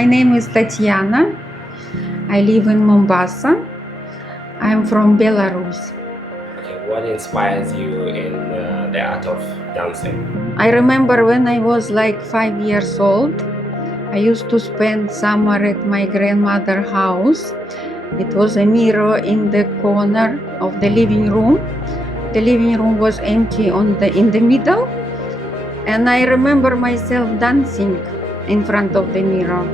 my name is Tatiana. I live in Mombasa. I'm from Belarus. Okay, what inspires you in the art of dancing? I remember when I was like 5 years old, I used to spend summer at my grandmother's house. It was a mirror in the corner of the living room. The living room was empty in the middle, and I remember myself dancing in front of the mirror.